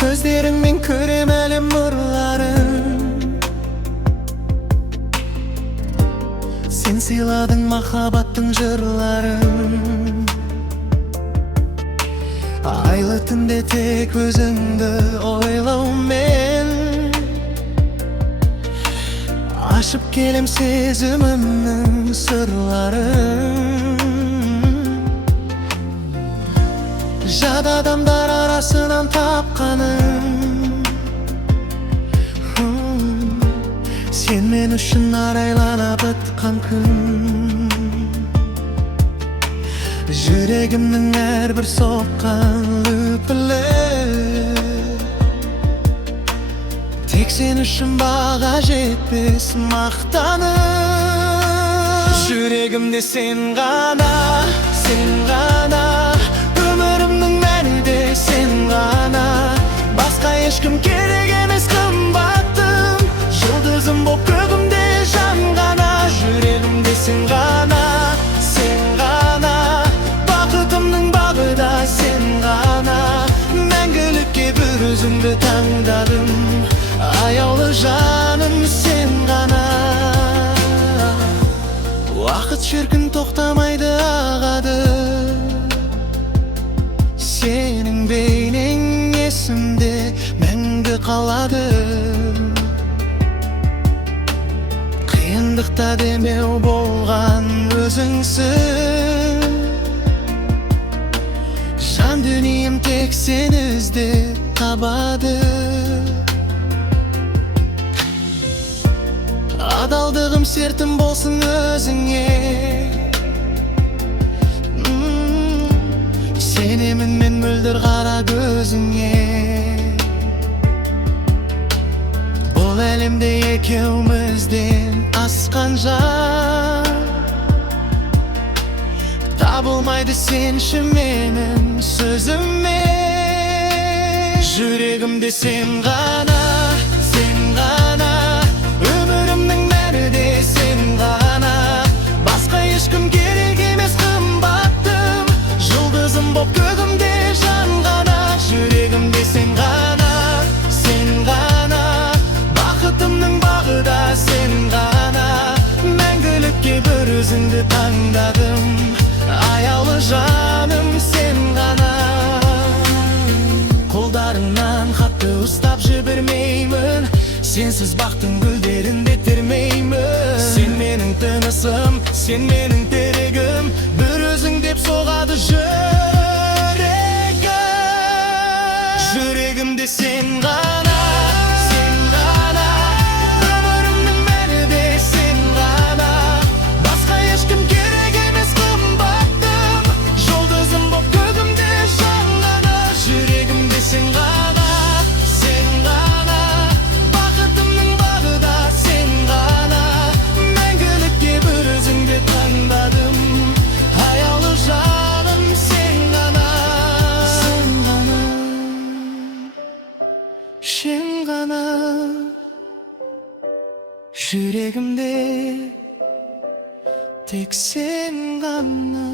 Gözlerimden köremelim nurların, sen sıyladın mahabattın jırların. Aylı tünde tek özüңdü oylaum men, aşıp kelem sezimimnin sırların. Jad adamlar arasından tapkanım, sen men üçün araylana bitkan kun. Yüregimnin her bir sokkan lüpülü, tek sen üçün bağa jetpes maqtanım. Yüregimde sen gana, sen gana, ömürümnün meni de sen gana. Baska eşkim kerek emes kımbattım, yıldızım bop kөгümde jan gana. Yüregimde sen gana, sen gana, bakıtımның bağı da sen gana. Мәңгілікке bir özüңdü tаңдадым, аяулы жаным sen gana. Вақыт шіркін тоқтамайды ағады, senin beynin esimde мәңгі қалады. Қиындықта демеу болған өзіңсің, жан дүнием тек сені іздеп табады. Адалдығым сертім болсын өзіңе, сенемін мен мөлдір қара көзіңе. Бұл әлемде екеумізден асқан жан табылмайды сенші менің сөзіме. Жүрегімде сен ғана, сен ғана, өмірімнің мәні де сен ғана. Басқа ешкім керек емес қымбаттым, жұлдызым боп көгімде жанғана. Жүрегімде сен ғана, сен ғана, бақытымның бағы да сен ғана. Мәңгілікке бір өзіңді таңдадым, аяулы жаным sen ғана. Қолдарыңнан хатты ұстап жібермеймін, сенсіз бақтың гүлдерін бітірмеймін. Сен менің тынысым, сен менің терегім, бір өзің деп соғады жүрегім. Жүрегімде сен ғана, сен ғана, өмірімнің мәні де сен ғана. Басқа ешкім керек емес қымбаттым, жұлдызым боп көгімде жанғана. Жүрегімде сен ғана, сен ғана, бақытымның бағы да сен ғана. Мәңгілікке бір өзіңді таңдадым, аяулы жаным sen ғана. Sen ғана, sen ғана, жүрегімде тек sen ғана.